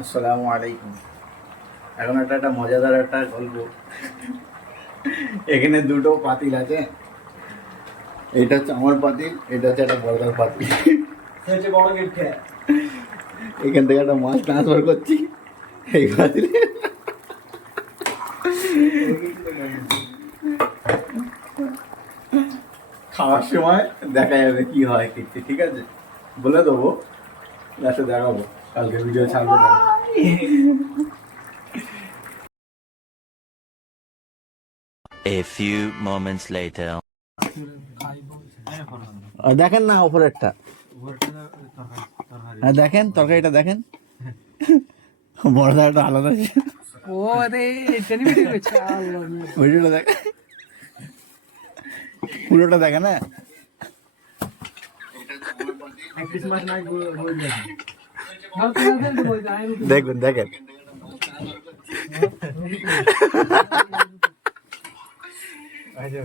আসসালামু আলাইকুম। এখন একটা মজাদার একটা গল্প। এখানে দুটো পাতিল আছে, এটা হচ্ছে আমার পাতিল, এটা হচ্ছে একটা বড়দার পাতিল। বড় গেট এখান থেকে একটা মাছ ট্রান্সফার করছি এই পাতিলে। খাওয়ার সময় দেখা যাবে কি হয় দেখতে, ঠিক আছে? বলে দেবো, লাস্টে দেখাবো, কালকে ভিডিও ছাড়বো না। A few moments later. দেখেন না উপরেরটা, দেখেন তরকারিটা দেখেন, বড়দাটা আলাদা। ও রে টেনে ভিডিও করছে আল্লাহ ভিডিওটা দেখ, পুরোটা দেখে না। ক্রিসমাস নাই বই দেখি ভালো তোমাদের বই দাই দেখবেন, দেখেন। আচ্ছা